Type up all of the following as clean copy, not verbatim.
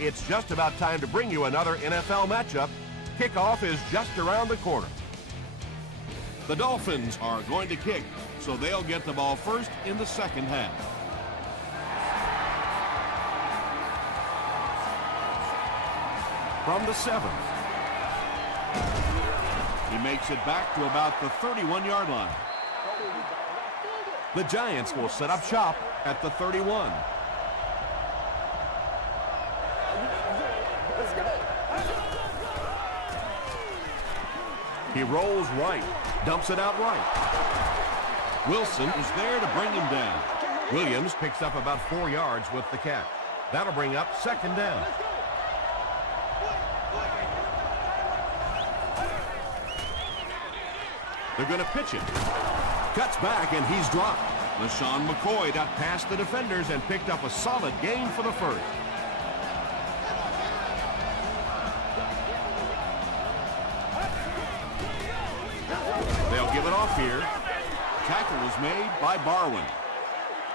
It's just about time to bring you another NFL matchup. Kickoff is just around the corner. The Dolphins are going to kick, so they'll get the ball first in the second half. From the 7. He makes it back to about the 31-yard line. The Giants will set up shop at the 31. He rolls right, dumps it out right. Wilson is there to bring him down. Williams picks up about 4 yards with the catch. That'll bring up second down. They're going to pitch it. Cuts back and he's dropped. LaShawn McCoy got past the defenders and picked up a solid gain for the first. They'll give it off here. Tackle is made by Barwin.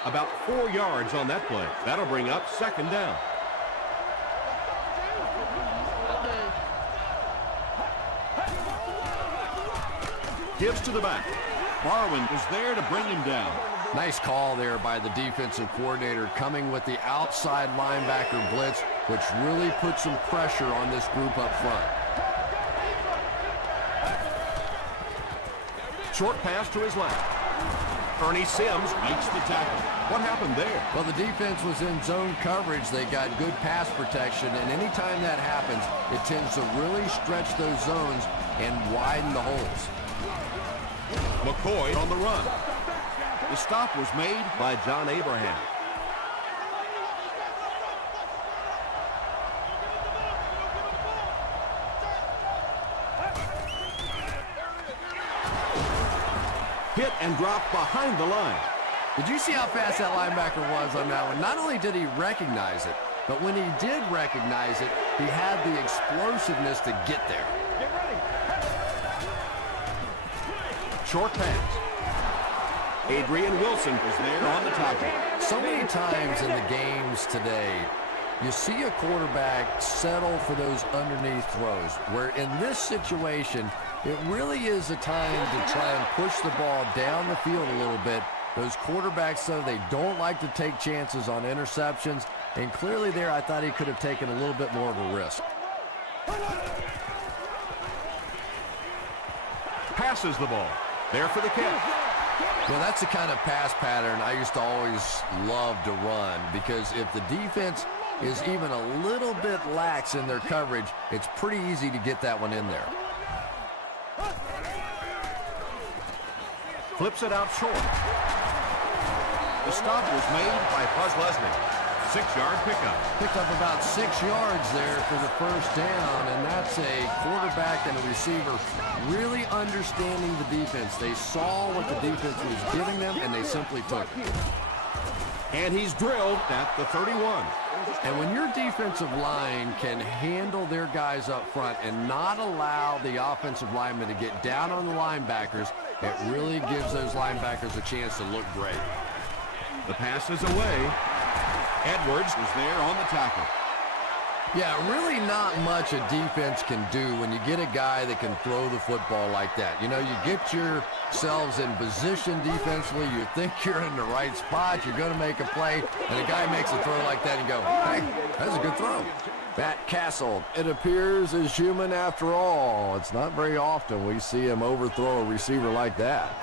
About 4 yards on that play. That'll bring up second down. Gives to the back. Barwin is there to bring him down. Nice call there by the defensive coordinator, coming with the outside linebacker blitz, which really put some pressure on this group up front. Short pass to his left. Ernie Sims makes the tackle. What happened there? Well, the defense was in zone coverage. They got good pass protection, and anytime that happens, it tends to really stretch those zones and widen the holes. McCoy on the run. The stop was made by John Abraham. Hit and drop behind the line. Did you see how fast that linebacker was on that one? Not only did he recognize it, but when he did recognize it, he had the explosiveness to get there. Short pass. Adrian Wilson is there on the tackle. So many times in the games today, you see a quarterback settle for those underneath throws, where in this situation, it really is a time to try and push the ball down the field a little bit. Those quarterbacks, though, they don't like to take chances on interceptions, and clearly there I thought he could have taken a little bit more of a risk. Passes the ball. There for the catch. Well, that's the kind of pass pattern I used to always love to run, because if the defense is even a little bit lax in their coverage, it's pretty easy to get that one in there. Flips it out short. The stop was made by Buzz Leslie. 6-yard pickup. Picked up about 6 yards there for the first down, and that's a quarterback and a receiver really understanding the defense. They saw what the defense was giving them, and they simply took it. And he's drilled at the 31. And when your defensive line can handle their guys up front and not allow the offensive linemen to get down on the linebackers, it really gives those linebackers a chance to look great. The pass is away. Edwards is there on the tackle. Yeah, really not much a defense can do when you get a guy that can throw the football like that. You know, you get yourselves in position defensively, you think you're in the right spot, you're going to make a play, and a guy makes a throw like that and you go, hey, that's a good throw. Matt Castle, it appears, is human after all. It's not very often we see him overthrow a receiver like that.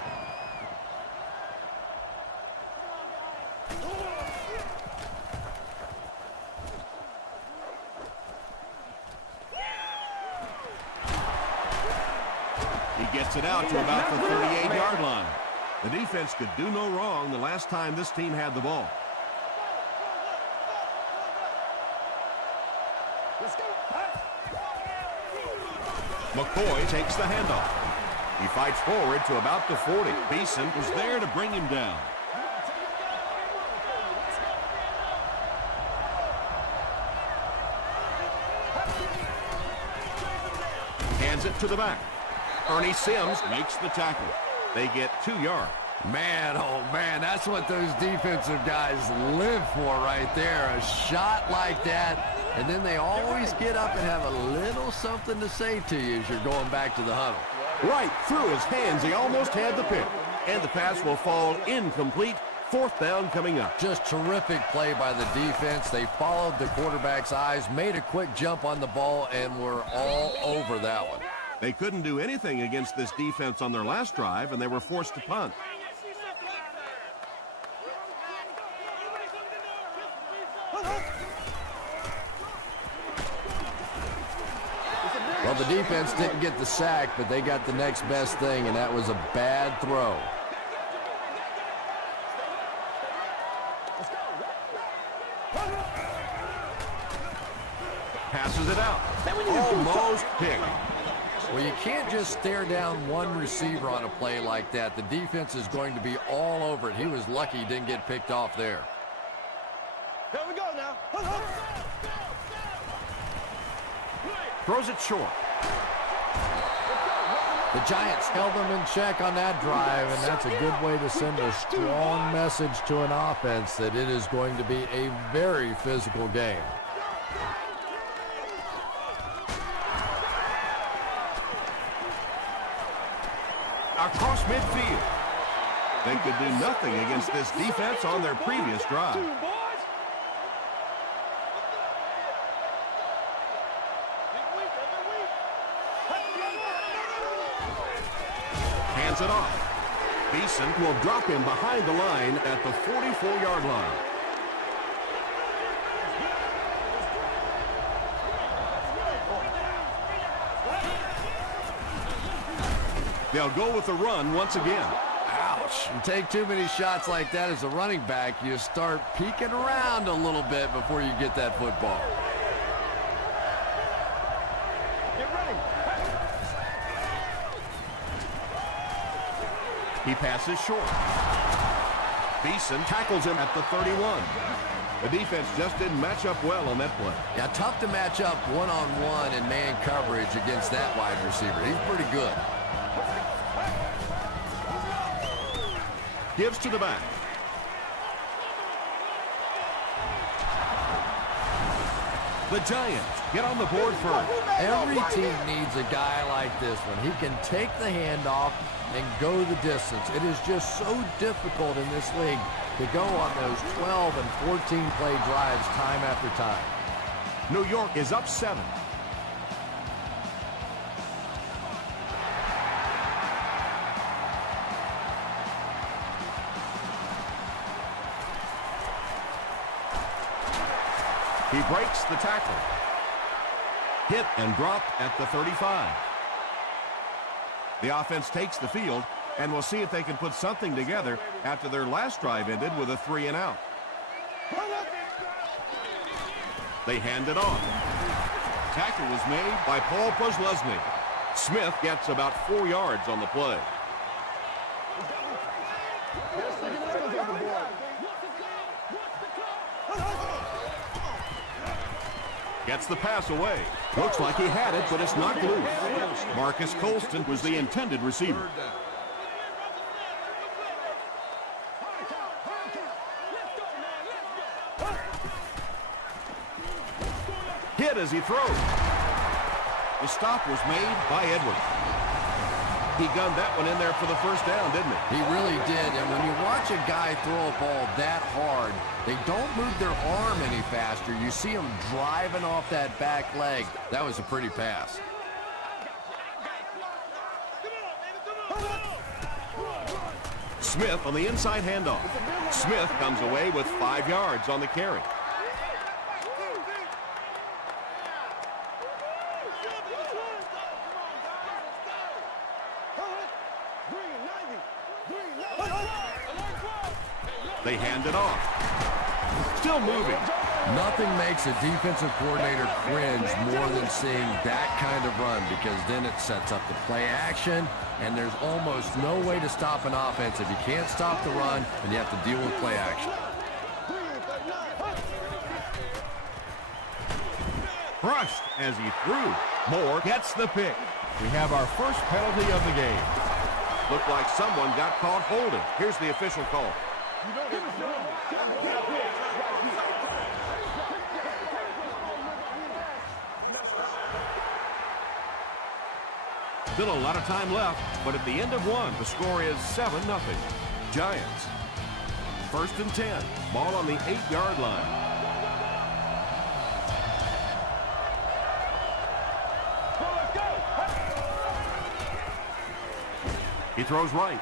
Gets it out to about the 38-yard line. The defense could do no wrong the last time this team had the ball. McCoy takes the handoff. He fights forward to about the 40. Beeson was there to bring him down. Hands it to the back. Ernie Sims makes the tackle. They get 2 yards. Man, oh man, that's what those defensive guys live for right there. A shot like that, And then they always get up and have a little something to say to you as you're going back to the huddle. Right through his hands, he almost had the pick. And the pass will fall incomplete. Fourth down coming up. Just terrific play by the defense. They followed the quarterback's eyes, made a quick jump on the ball, and were all over that one. They couldn't do anything against this defense on their last drive, and they were forced to punt. Well, the defense didn't get the sack, but they got the next best thing, and that was a bad throw. Passes it out. Almost picked. Well, you can't just stare down one receiver on a play like that. The defense is going to be all over it. He was lucky he didn't get picked off there. Here we go now. Throws it short. The Giants held them in check on that drive, and that's a good way to send a strong message to an offense that it is going to be a very physical game. Across midfield. They could do nothing against this defense on their previous drive. Hands it off. Beeson will drop him behind the line at the 44-yard line. They'll go with the run once again. Ouch. You take too many shots like that as a running back, you start peeking around a little bit before you get that football. Get ready. He passes short. Beeson tackles him at the 31. The defense just didn't match up well on that play. Yeah, tough to match up one-on-one in man coverage against that wide receiver. He's pretty good. Gives to the back. The Giants get on the board first. Every team needs a guy like this one. He can take the handoff and go the distance. It is just so difficult in this league to go on those 12 and 14 play drives time after time. New York is up 7. He breaks the tackle. Hit and dropped at the 35. The offense takes the field, and we'll see if they can put something together after their last drive ended with a 3-and-out. They hand it off. Tackle was made by Paul Posluszny. Smith gets about 4 yards on the play. Gets the pass away. Looks like he had it, but it's knocked loose. Marcus Colston was the intended receiver. Hit as he throws. The stop was made by Edwards. He gunned that one in there for the first down, didn't he? He really did, and when you watch a guy throw a ball that hard, they don't move their arm any faster. You see them driving off that back leg. That was a pretty pass. Smith on the inside handoff. Smith comes away with 5 yards on the carry. They hand it off. Still moving. Nothing makes a defensive coordinator cringe more than seeing that kind of run, because then it sets up the play action, and there's almost no way to stop an offense. If you can't stop the run, then you have to deal with play action. Crushed as he threw. Moore gets the pick. We have our first penalty of the game. Looked like someone got caught holding. Here's the official call. Still a lot of time left, but at the end of one, the score is 7-0. Giants. 1st and 10. Ball on the 8-yard line. He throws right.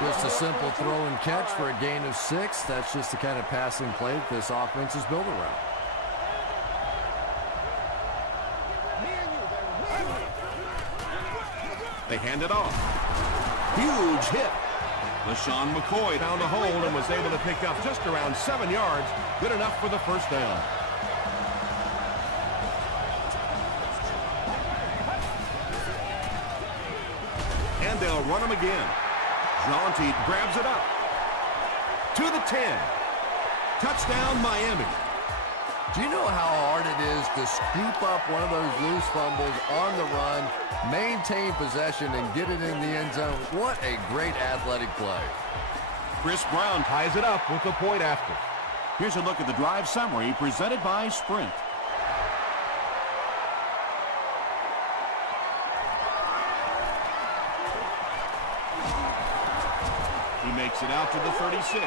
Just a simple throw and catch for a gain of 6. That's just the kind of passing play that this offense is built around. They hand it off. Huge hit. LaShawn McCoy found a hold and was able to pick up just around 7 yards. Good enough for the first down. And they'll run him again. Jaunty grabs it up. To the 10. Touchdown, Miami. Do you know how hard it is to scoop up one of those loose fumbles on the run, maintain possession, and get it in the end zone? What a great athletic play. Chris Brown ties it up with the point after. Here's a look at the drive summary presented by Sprint. He makes it out to the 36.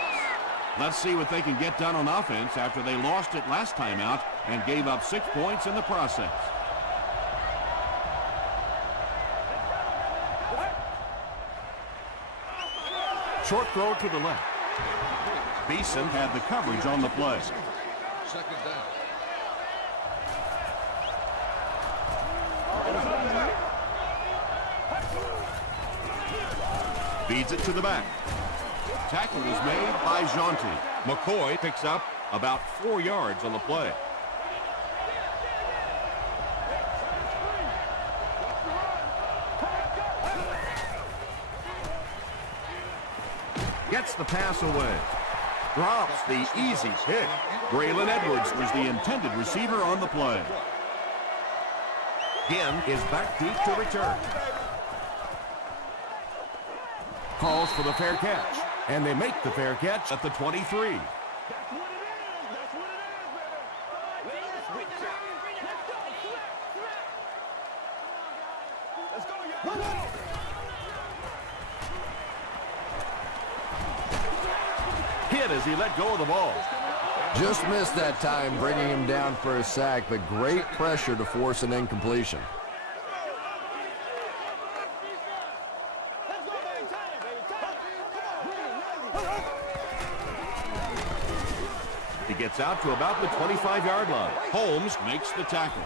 Let's see what they can get done on offense after they lost it last time out and gave up 6 points in the process. Short throw to the left. Beeson had the coverage on the play. Second down. Feeds it to the back. Tackle is made by Jaunty. McCoy picks up about 4 yards on the play. Gets the pass away. Drops the easy pick. Braylon Edwards was the intended receiver on the play. Ginn is back deep to return. Calls for the fair catch. And they make the fair catch at the 23. Hit as he let go of the ball. Just missed that time, bringing him down for a sack, but great pressure to force an incompletion. He gets out to about the 25-yard line. Holmes makes the tackle.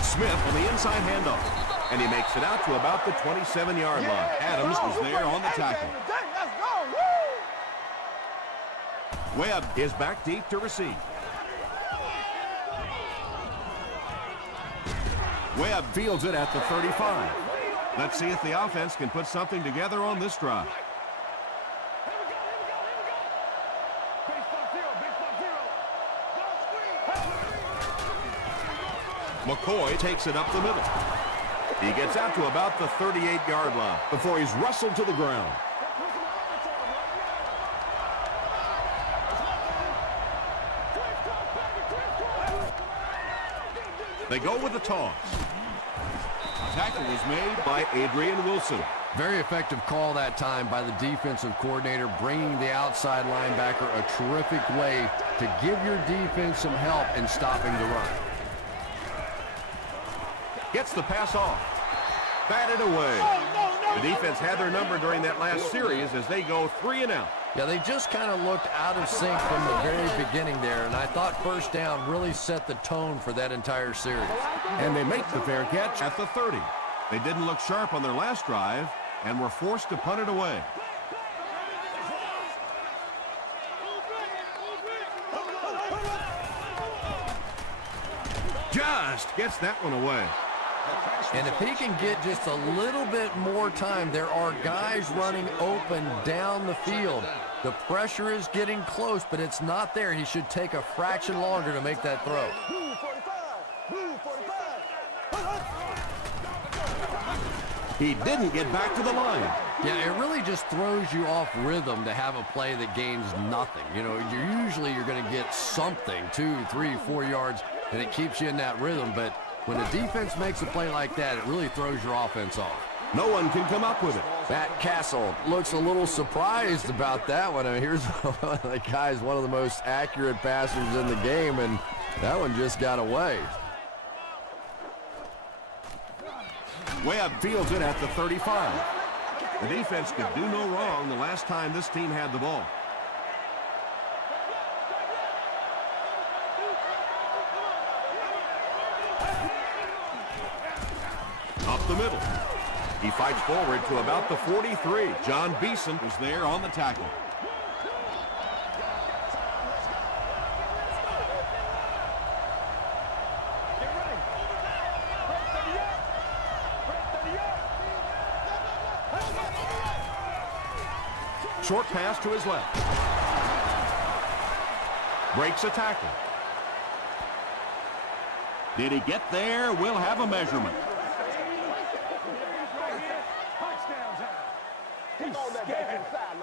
Smith on the inside handoff. And he makes it out to about the 27-yard line. Adams was there on the tackle. Webb is back deep to receive. Webb fields it at the 35. Let's see if the offense can put something together on this drive. McCoy takes it up the middle. He gets out to about the 38-yard line before he's wrestled to the ground. They go with the toss. Tackle was made by Adrian Wilson. Very effective call that time by the defensive coordinator, bringing the outside linebacker a terrific way to give your defense some help in stopping the run. Gets the pass off. Batted away. The defense had their number during that last series as they go 3 and out. Yeah, they just kind of looked out of sync from the very beginning there, and I thought first down really set the tone for that entire series. And they make the fair catch at the 30. They didn't look sharp on their last drive and were forced to punt it away. Just gets that one away. And if he can get just a little bit more time, there are guys running open down the field. The pressure is getting close, but it's not there. He should take a fraction longer to make that throw. He didn't get back to the line. Yeah, it really just throws you off rhythm to have a play that gains nothing. You know, you're going to get something, 2, 3, 4 yards, and it keeps you in that rhythm. But when the defense makes a play like that, it really throws your offense off. No one can come up with it. Matt Castle looks a little surprised about that one. I mean, here's the guy's one of the most accurate passers in the game, and that one just got away. Webb fields it at the 35. The defense could do no wrong the last time this team had the ball. Up the middle. He fights forward to about the 43. John Beeson was there on the tackle. Short pass to his left. Breaks a tackle. Did he get there? We'll have a measurement.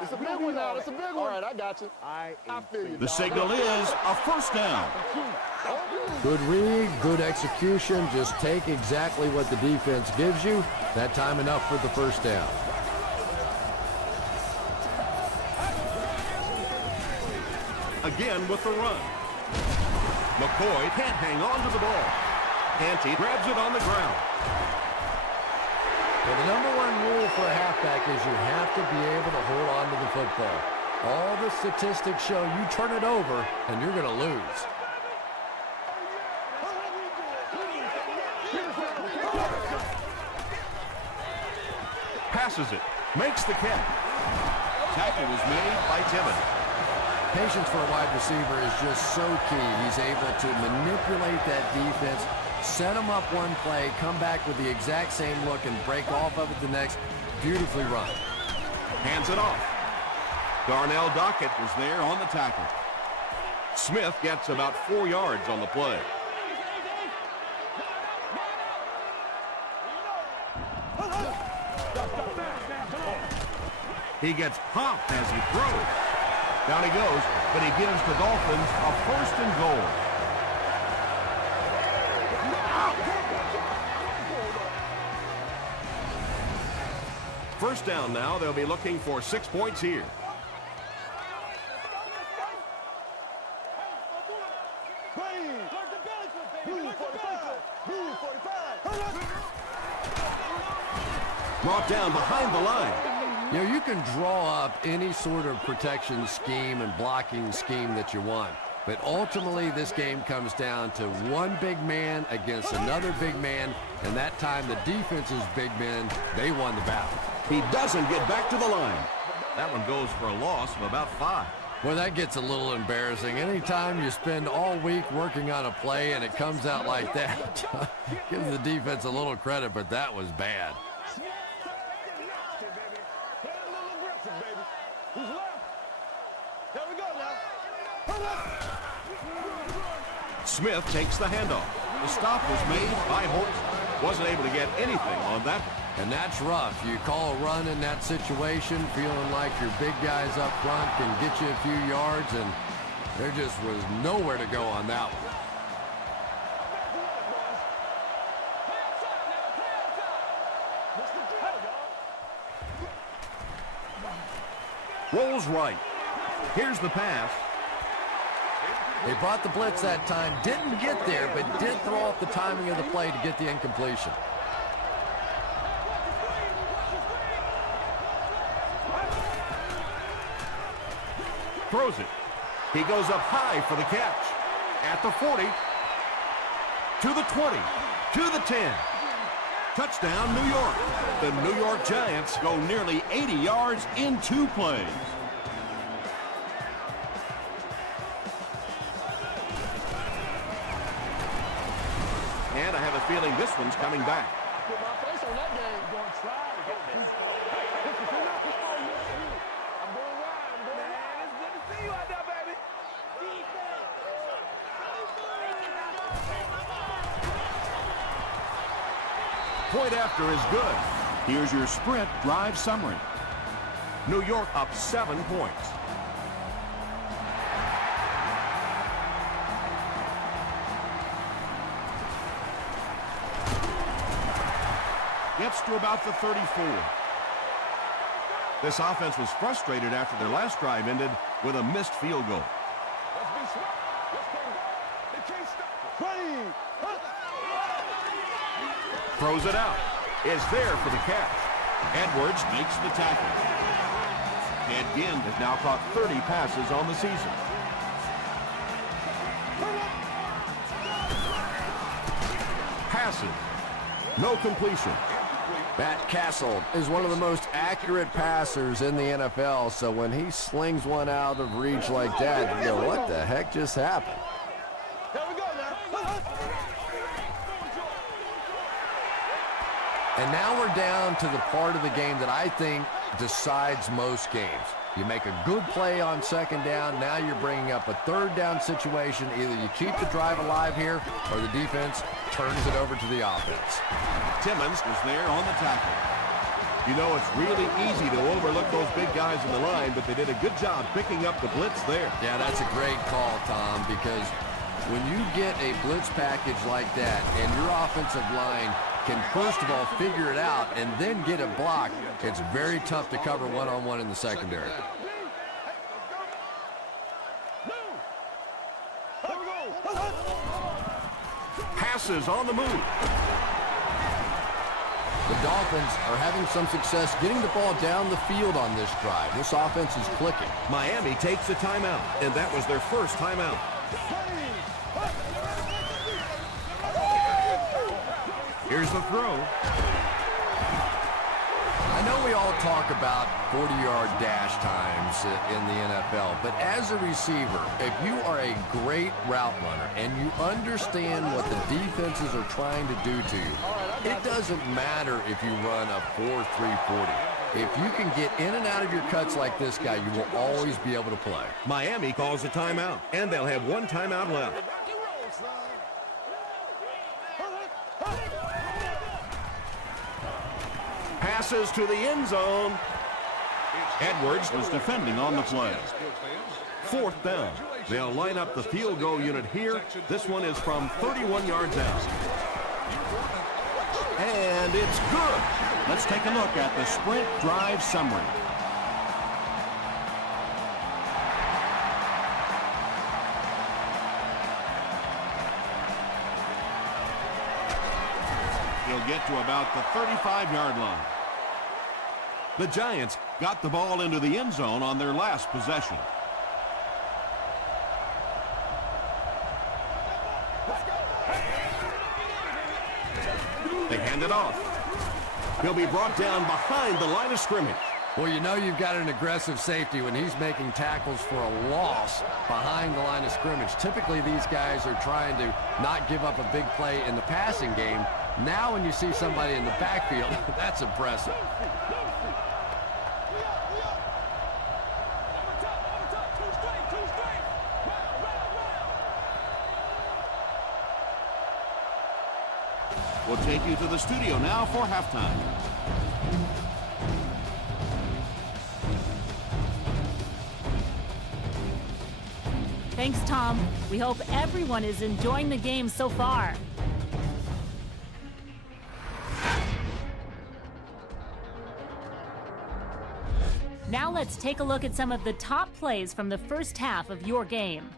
It's a big one now. It's a big one. All right, I got you. I feel you. The signal is a first down. Good read, good execution. Just take exactly what the defense gives you. That time enough for the first down. Again with the run. McCoy can't hang on to the ball. Canty grabs it on the ground. Well, the number one rule for a halfback is you have to be able to hold on to the football. All the statistics show you turn it over and you're going to lose. Passes it. Makes the catch. Tackle was made by Timmons. Patience for a wide receiver is just so key. He's able to manipulate that defense, set them up one play, come back with the exact same look, and break off of it the next. Beautifully run. Hands it off. Darnell Dockett was there on the tackle. Smith gets about 4 yards on the play. He gets popped as he throws. Down he goes, but he gives the Dolphins a first and goal. First down now. They'll be looking for 6 points here. Brought down behind the line. You know, you can draw up any sort of protection scheme and blocking scheme that you want. But ultimately, this game comes down to one big man against another big man. And that time, the defense's big men, they won the battle. He doesn't get back to the line. That one goes for a loss of about 5. Well, that gets a little embarrassing. Anytime you spend all week working on a play and it comes out like that, give the defense a little credit, but that was bad. Smith takes the handoff. The stop was made by Horton. Wasn't able to get anything on that one. And that's rough. You call a run in that situation, feeling like your big guys up front can get you a few yards, and there just was nowhere to go on that one. Rolls right. Here's the pass. They brought the blitz that time, didn't get there, but did throw off the timing of the play to get the incompletion. Throws it. He goes up high for the catch. At the 40. To the 20. To the 10. Touchdown, New York. The New York Giants go nearly 80 yards in 2 plays. And I have a feeling this one's coming back. Point after is good. Here's your sprint drive summary. New York up 7 points. Gets to about the 34. This offense was frustrated after their last drive ended with a missed field goal. Throws it out. Is there for the catch. Edwards makes the tackle. Ted Ginn has now caught 30 passes on the season. Passes. No completion. Matt Castle is one of the most accurate passers in the NFL, so when he slings one out of reach like that, you go, what the heck just happened? And now we're down to the part of the game that I think decides most games. You make a good play on second down, now you're bringing up a third down situation. Either you keep the drive alive here, or the defense turns it over to the offense. Timmons was there on the tackle. You know, it's really easy to overlook those big guys in the line, but they did a good job picking up the blitz there. Yeah, that's a great call, Tom, because when you get a blitz package like that and your offensive line can first of all figure it out and then get it blocked, it's very tough to cover one-on-one in the secondary. Passes on the move. The Dolphins are having some success getting the ball down the field on this drive. This offense is clicking. Miami takes a timeout, and that was their first timeout. Here's the throw. I know we all talk about 40-yard dash times in the NFL, but as a receiver, if you are a great route runner and you understand what the defenses are trying to do to you, it doesn't matter if you run a 4.340. If you can get in and out of your cuts like this guy, you will always be able to play. Miami calls a timeout, and they'll have one timeout left. Passes to the end zone. Edwards was defending on the play. 4th down. They'll line up the field goal unit here. This one is from 31 yards out. And it's good. Let's take a look at the sprint drive summary. He'll get to about the 35-yard line. The Giants got the ball into the end zone on their last possession. They hand it off. He'll be brought down behind the line of scrimmage. Well, you know you've got an aggressive safety when he's making tackles for a loss behind the line of scrimmage. Typically, these guys are trying to not give up a big play in the passing game. Now when you see somebody in the backfield, that's impressive. We'll take you to the studio now for halftime. Thanks, Tom. We hope everyone is enjoying the game so far. Now let's take a look at some of the top plays from the first half of your game.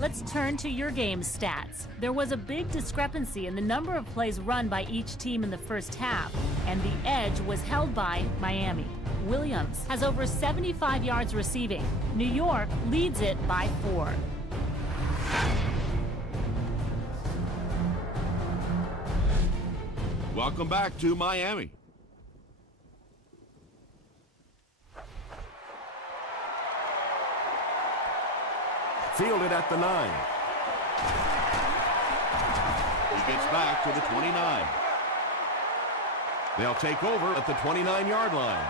Let's turn to your game stats. There was a big discrepancy in the number of plays run by each team in the first half, and the edge was held by Miami. Williams has over 75 yards receiving. New York leads it by 4. Welcome back to Miami. Fielded at the 9. He gets back to the 29. They'll take over at the 29-yard line.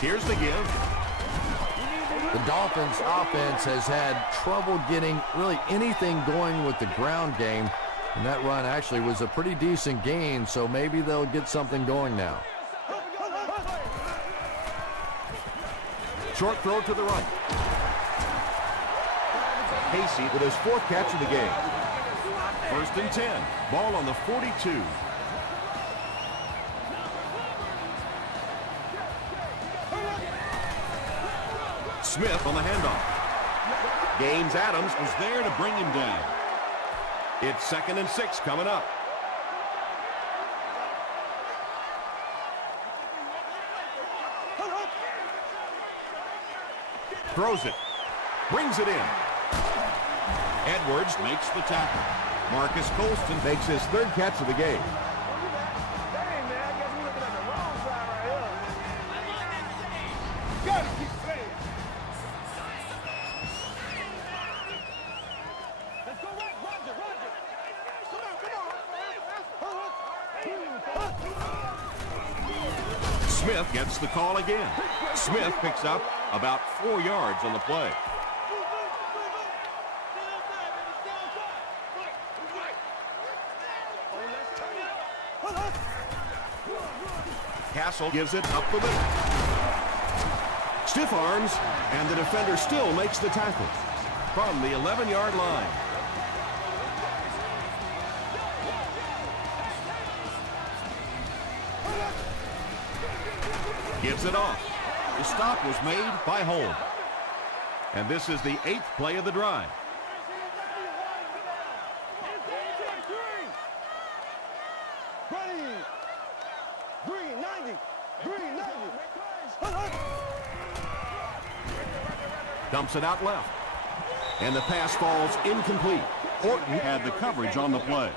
Here's the give. The Dolphins offense has had trouble getting really anything going with the ground game. And that run actually was a pretty decent gain, so maybe they'll get something going now. Short throw to the right. Casey with his 4th catch of the game. 1st and 10. Ball on the 42. Smith on the handoff. Gaines Adams was there to bring him down. It's 2nd and 6 coming up. Throws it. Brings it in. Edwards makes the tackle. Marcus Colston makes his 3rd catch of the game. Smith gets the call again. Smith picks up about 4 yards on the play. Castle gives it up the middle. Stiff arms, and the defender still makes the tackle from the 11-yard line. Gives it off. The stop was made by Holmes. And this is the 8th play of the drive. Dumps it out left. And the pass falls incomplete. Orton had the coverage on the play.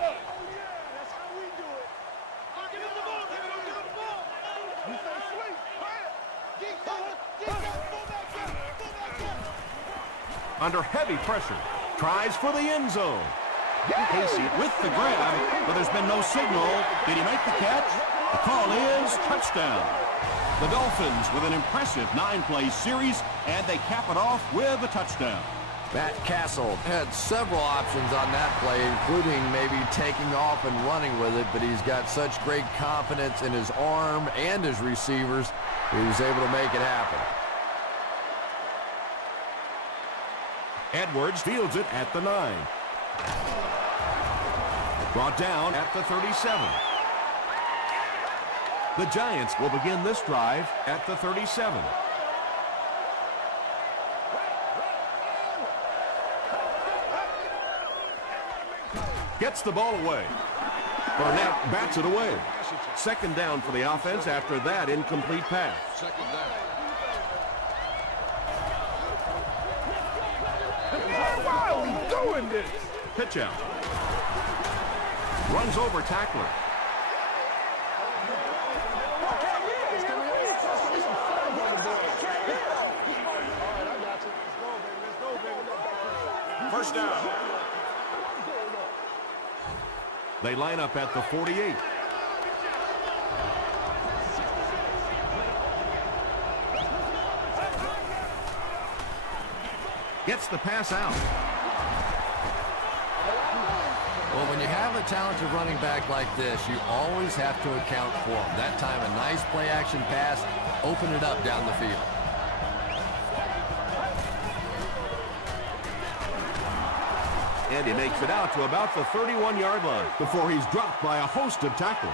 Under heavy pressure, tries for the end zone. Casey with the grab, but there's been no signal. Did he make the catch? The call is touchdown. The Dolphins with an impressive 9-play series, and they cap it off with a touchdown. Matt Castle had several options on that play, including maybe taking off and running with it, but he's got such great confidence in his arm and his receivers, he was able to make it happen. Edwards fields it at the 9. Brought down at the 37. The Giants will begin this drive at the 37. Gets the ball away. Burnett bats it away. 2nd down for the offense after that incomplete pass. 2nd down. Why are we doing this? Pitch out. Runs over tackler. First down. They line up at the 48. Gets the pass out. Well, when you have a talented running back like this, you always have to account for him. That time, a nice play-action pass, open it up down the field. And he makes it out to about the 31-yard line before he's dropped by a host of tackles.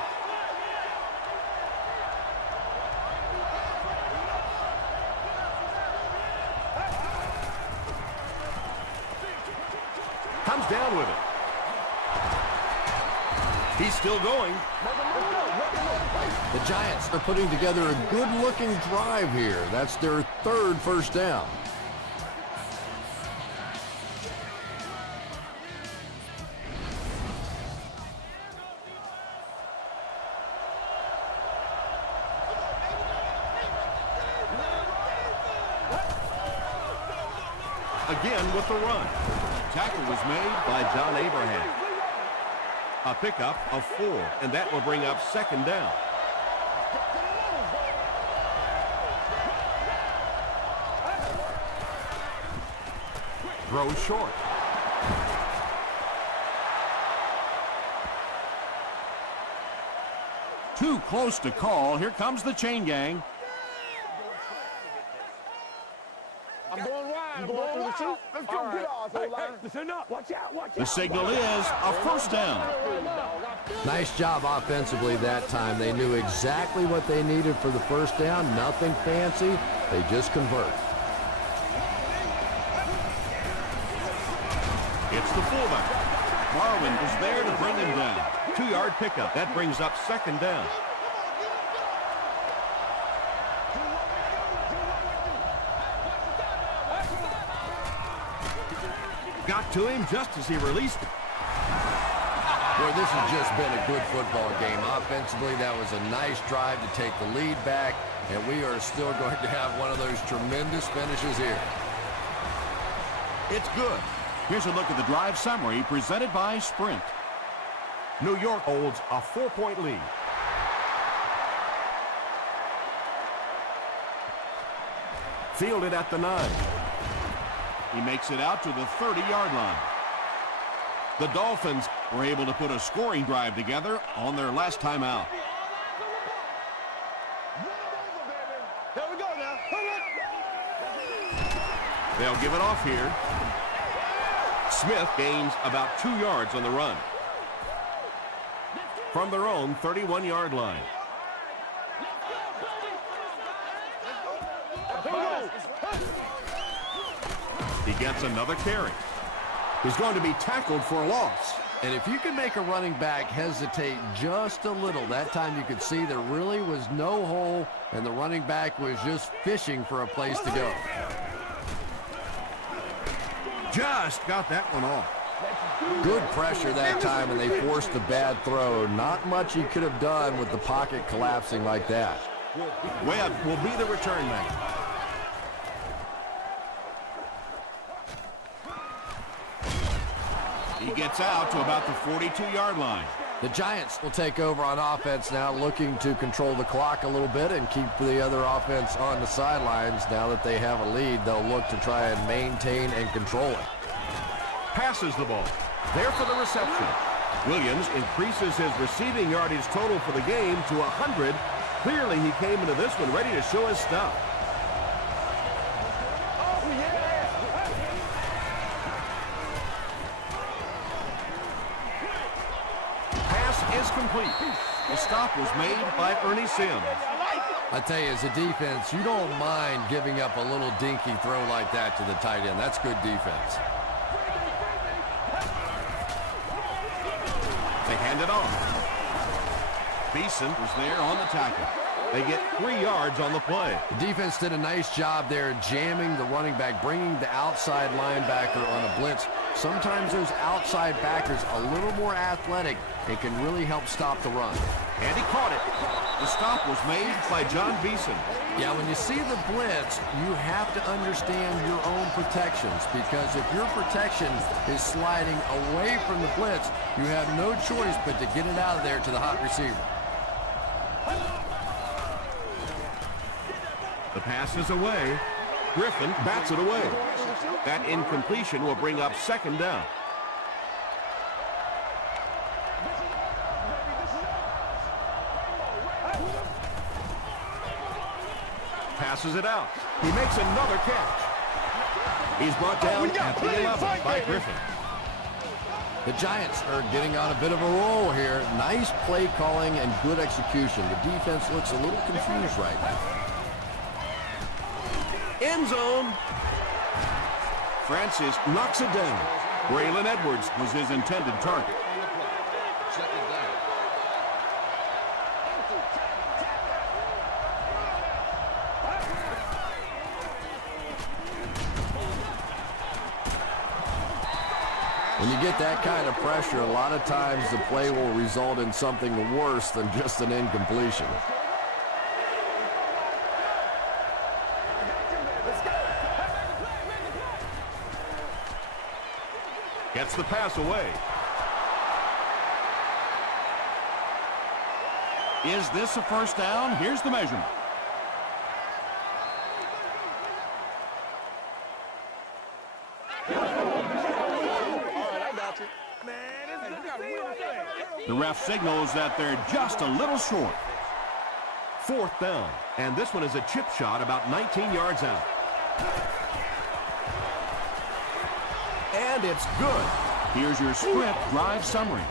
Comes down with it. He's still going. The Giants are putting together a good-looking drive here. That's their third first down. Again with the run. Tackle was made by John Abraham. A pickup of 4, and that will bring up second down. Throw short. Too close to call. Here comes the chain gang. I'm going wide. I'm going through the shoot. Let's go get ours, O-line. Listen up. Watch out. Watch out. The signal is a first down. Nice job offensively that time. They knew exactly what they needed for the first down. Nothing fancy. They just convert. It's the fullback. Marwin is there to bring him down. 2-yard pickup. That brings up second down. Got to him just as he released it. Boy, this has just been a good football game. Offensively, that was a nice drive to take the lead back, and we are still going to have one of those tremendous finishes here. It's good. Here's a look at the drive summary presented by Sprint. New York holds a 4-point lead. Fielded at the 9. He makes it out to the 30-yard line. The Dolphins were able to put a scoring drive together on their last time out. There we go now. They'll give it off here. Smith gains about 2 yards on the run. From their own 31-yard line. He gets another carry. He's going to be tackled for a loss. And if you can make a running back hesitate just a little, that time you could see there really was no hole, and the running back was just fishing for a place to go. Just got that one off. Good pressure that time, and they forced a bad throw. Not much he could have done with the pocket collapsing like that. Webb will be the return man. He gets out to about the 42-yard line. The Giants will take over on offense now, looking to control the clock a little bit and keep the other offense on the sidelines. Now that they have a lead, they'll look to try and maintain and control it. Passes the ball. There for the reception. Williams increases his receiving yardage total for the game to 100. Clearly, he came into this one ready to show his stuff. Is complete. The stop was made by Ernie Sims. I tell you, as a defense, you don't mind giving up a little dinky throw like that to the tight end. That's good defense. They hand it off. Beeson was there on the tackle. They get 3 yards on the play. The defense did a nice job there jamming the running back, bringing the outside linebacker on a blitz. Sometimes those outside backers a little more athletic. It can really help stop the run. And he caught it. The stop was made by John Beeson. Yeah, when you see the blitz, you have to understand your own protections, because if your protection is sliding away from the blitz, you have no choice but to get it out of there to the hot receiver. The pass is away. Griffin bats it away. That incompletion will bring up second down. Passes it out. He makes another catch. He's brought down at the 11 by Griffin. The Giants are getting on a bit of a roll here. Nice play calling and good execution. The defense looks a little confused right now. End zone. Francis knocks it down. Braylon Edwards was his intended target. On the play. Second down. When you get that kind of pressure, a lot of times the play will result in something worse than just an incompletion. Gets the pass away. Is this a first down? Here's the measurement. The ref signals that they're just a little short. 4th down, and this one is a chip shot about 19 yards out. And it's good. Here's your sprint drive summary.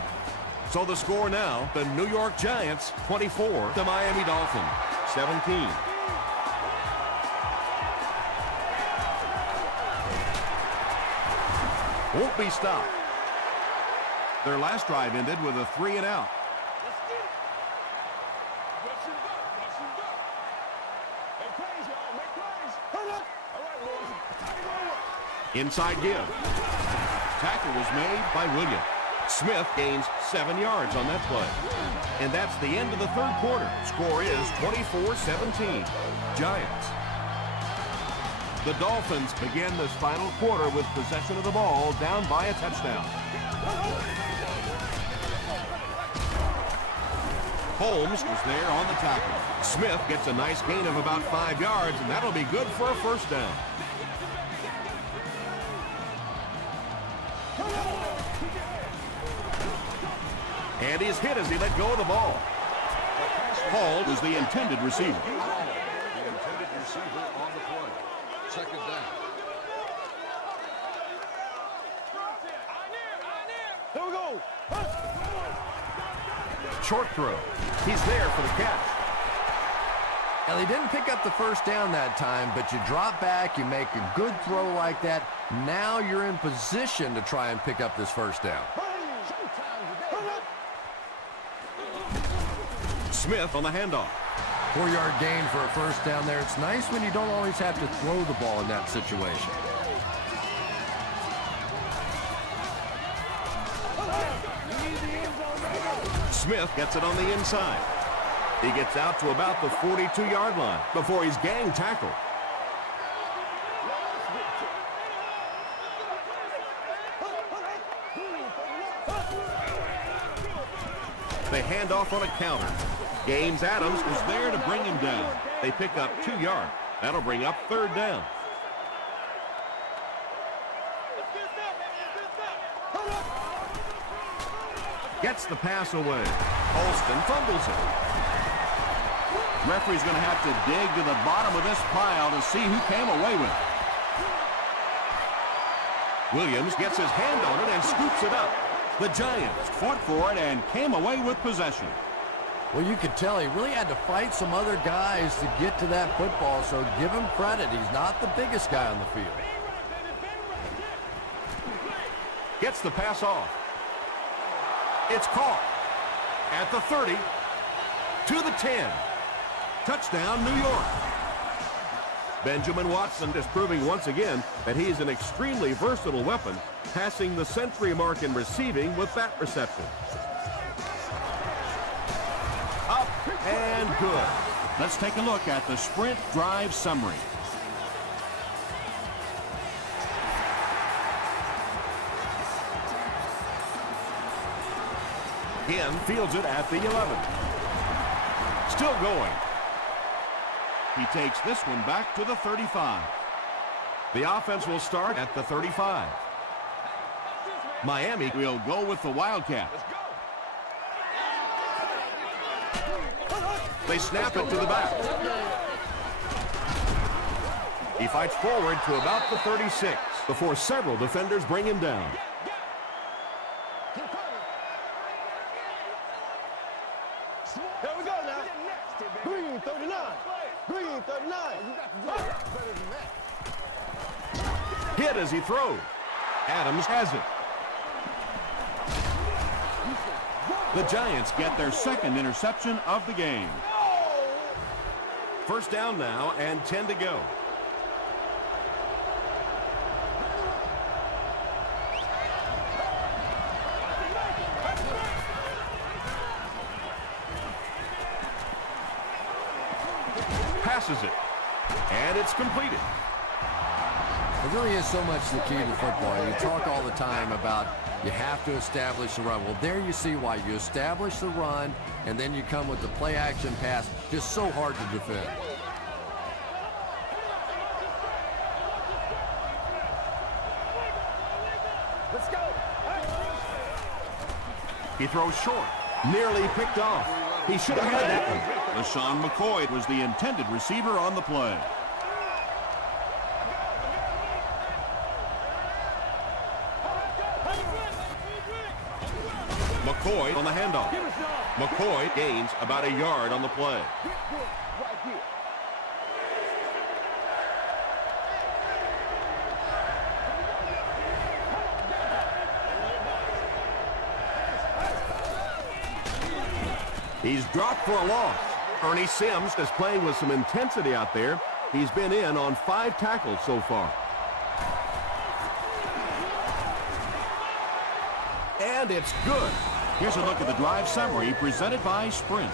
So the score now, the New York Giants 24, the Miami Dolphins 17. Won't be stopped. Their last drive ended with a 3-and-out. Inside give. Tackle was made by Williams. Smith gains 7 yards on that play. And that's the end of the 3rd quarter. Score is 24-17. Giants. The Dolphins begin this final quarter with possession of the ball, down by a touchdown. Holmes was there on the tackle. Smith gets a nice gain of about 5 yards, and that'll be good for a first down. And he's hit as he let go of the ball. Hall was the intended receiver. The intended receiver on the play. Second down. Here we go. Short throw. He's there for the catch. Now, they didn't pick up the first down that time, but you drop back, you make a good throw like that. Now you're in position to try and pick up this first down. Smith on the handoff. 4-yard gain for a first down there. It's nice when you don't always have to throw the ball in that situation. Smith gets it on the inside. He gets out to about the 42-yard line before he's gang tackled. They hand off on a counter. Gaines Adams was there to bring him down. They pick up 2 yards. That'll bring up 3rd down. Gets the pass away. Alston fumbles it. Referee's going to have to dig to the bottom of this pile to see who came away with it. Williams gets his hand on it and scoops it up. The Giants Fought for it and came away with possession. Well, you could tell he really had to fight some other guys to get to that football, so give him credit. He's not the biggest guy on the field. gets the pass off. It's caught at the 30, to the 10. Touchdown, New York. Benjamin Watson is proving once again that he's an extremely versatile weapon, passing the century mark in receiving with that reception. Up and good. Let's take a look at the sprint drive summary. Again, fields it at the 11. Still going. He takes this one back to the 35. The offense will start at the 35. Miami will go with the Wildcat. They snap it to the back. He fights forward to about the 36 before several defenders bring him down. Here we go now. Green 39. Green 39. Hit as he throws. Adams has it. The Giants get their second interception of the game. First down now and 10 to go. Passes it. And it's completed. It really is so much the key to football. You talk all the time about you have to establish the run. Well, there you see why. You establish the run, and then you come with the play-action pass. Just so hard to defend. Let's go. He throws short. Nearly picked off. He should have had that one. LaShawn McCoy was the intended receiver on the play. McCoy on the handoff. McCoy gains about a yard on the play. Right here. He's dropped for a loss. Ernie Sims is playing with some intensity out there. He's been in on 5 tackles so far. And it's good. Here's a look at the drive summary presented by Sprint.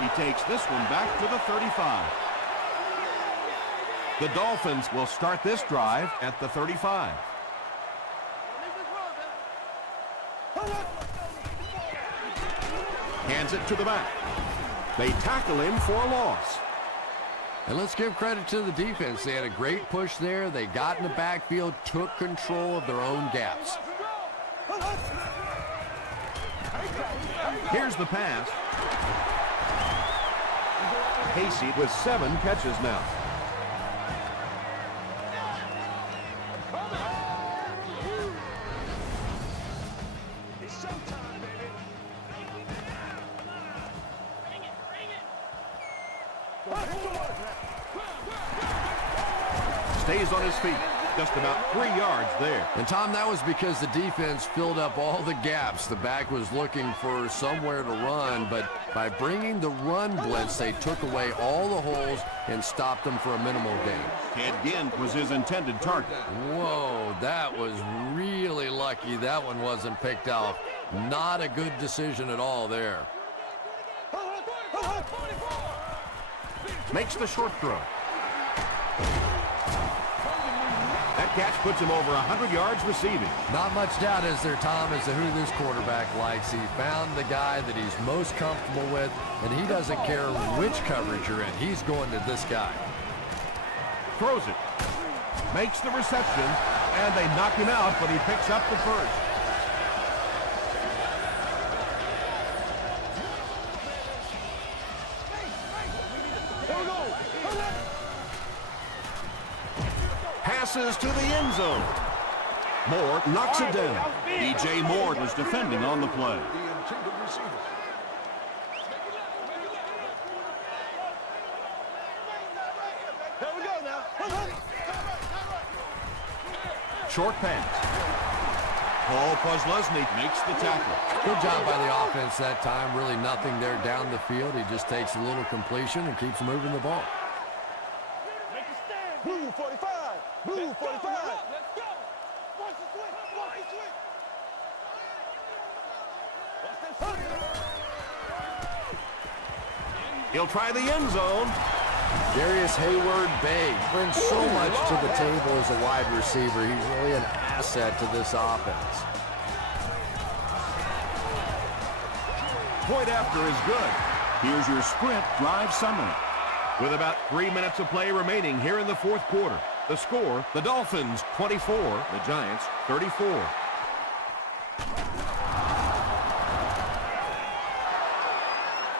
He takes this one back to the 35. The Dolphins will start this drive at the 35. Hands it to the back. They tackle him for a loss. And let's give credit to the defense. They had a great push there. They got in the backfield, took control of their own gaps. Here's the pass. Casey with 7 catches now. Stays on his feet. Just about 3 yards there. And, Tom, that was because the defense filled up all the gaps. The back was looking for somewhere to run, but by bringing the run blitz, they took away all the holes and stopped them for a minimal gain. Ted Ginn was his intended target. Whoa, that was really lucky that one wasn't picked off. Not a good decision at all there. Makes the short throw. That catch puts him over 100 yards receiving. Not much doubt, is there, Tom, as to who this quarterback likes. He found the guy that he's most comfortable with, and he doesn't care which coverage you're in. He's going to this guy. Throws it. Makes the reception, and they knock him out, but he picks up the first. Passes to the end zone. Moore knocks it down. DJ Moore was defending on the play. The intended receiver. There we go now. Short pass. Paul Posluszny makes the tackle. Good job by the offense that time. Really nothing there down the field. He just takes a little completion and keeps moving the ball. Move 45. Move 45. Let's go. Watch the switch. Watch the switch. He'll try the end zone. Darius Hayward-Bay brings so much to the table as a wide receiver. He's really an asset to this offense. Point after is good. Here's your Sprint drive summary. With about 3 minutes of play remaining here in the fourth quarter. The score, the Dolphins 24, the Giants 34.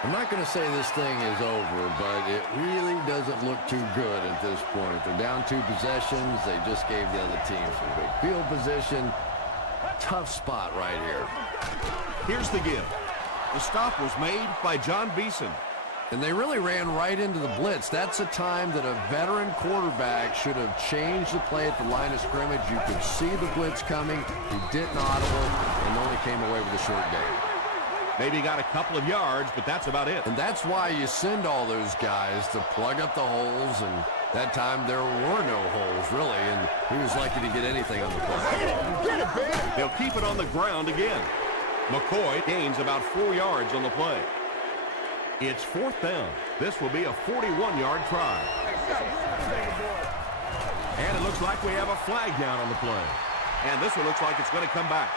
I'm not going to say this thing is over, but it really doesn't look too good at this point. They're down 2 possessions. They just gave the other team some good field position. Tough spot right here. Here's the give. The stop was made by John Beeson. And they really ran right into the blitz. That's a time that a veteran quarterback should have changed the play at the line of scrimmage. You could see the blitz coming. He didn't audible and only came away with a short gain. Maybe got a couple of yards, but that's about it. And that's why you send all those guys to plug up the holes, and that time there were no holes, really, and he was lucky to get anything on the play. They'll keep it on the ground again. McCoy gains about 4 yards on the play. It's 4th down. This will be a 41-yard try. And it looks like we have a flag down on the play. And this one looks like it's going to come back.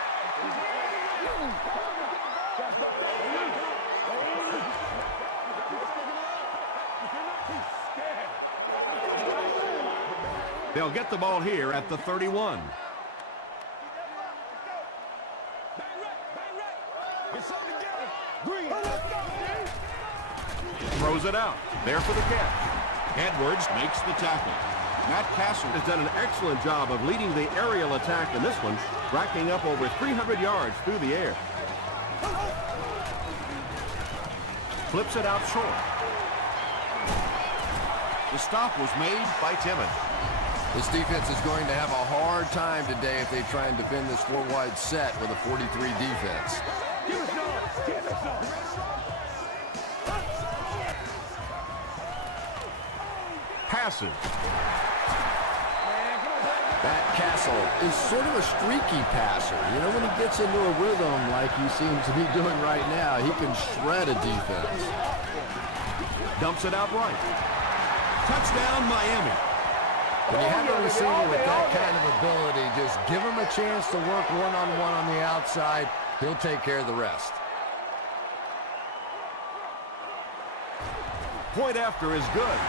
They'll get the ball here at the 31. Throws it out. There for the catch. Edwards makes the tackle. Matt Castle has done an excellent job of leading the aerial attack in this one, racking up over 300 yards through the air. Flips it out short. The stop was made by Timmons. This defense is going to have a hard time today if they try and defend this 4-wide set with a 43 defense. Passes. Matt Castle is sort of a streaky passer. You know, when he gets into a rhythm like he seems to be doing right now, he can shred a defense. Dumps it out right. Touchdown, Miami. When you have a receiver with that kind of ability, just give him a chance to work one-on-one on the outside. He'll take care of the rest. Point after is good.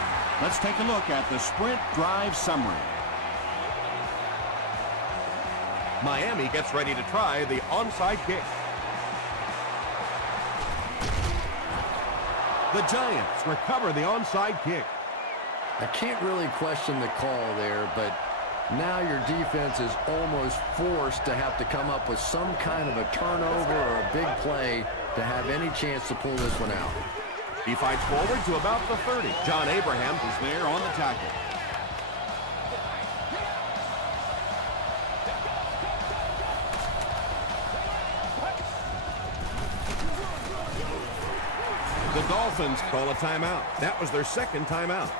Let's take a look at the sprint drive summary. Miami gets ready to try the onside kick. The Giants recover the onside kick. I can't really question the call there, but now your defense is almost forced to have to come up with some kind of a turnover or a big play to have any chance to pull this one out. He fights forward to about the 30. John Abraham is there on the tackle. The Dolphins call a timeout. That was their second timeout.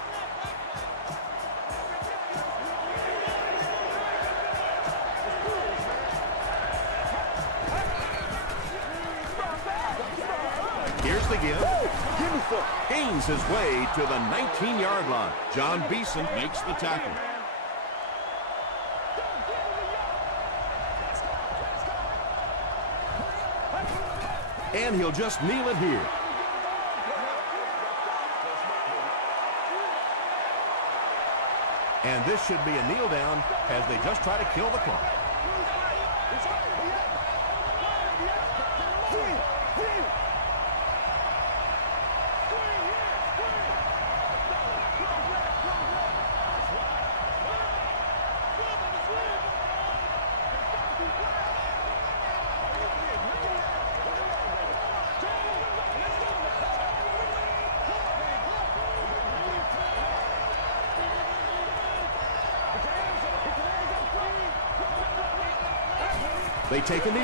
Here's the give. Gains his way to the 19-yard line. John Beeson makes the tackle. And he'll just kneel it here. And this should be a kneel down as they just try to kill the clock. They take a knee.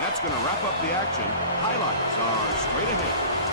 That's going to wrap up the action. Highlights are straight ahead.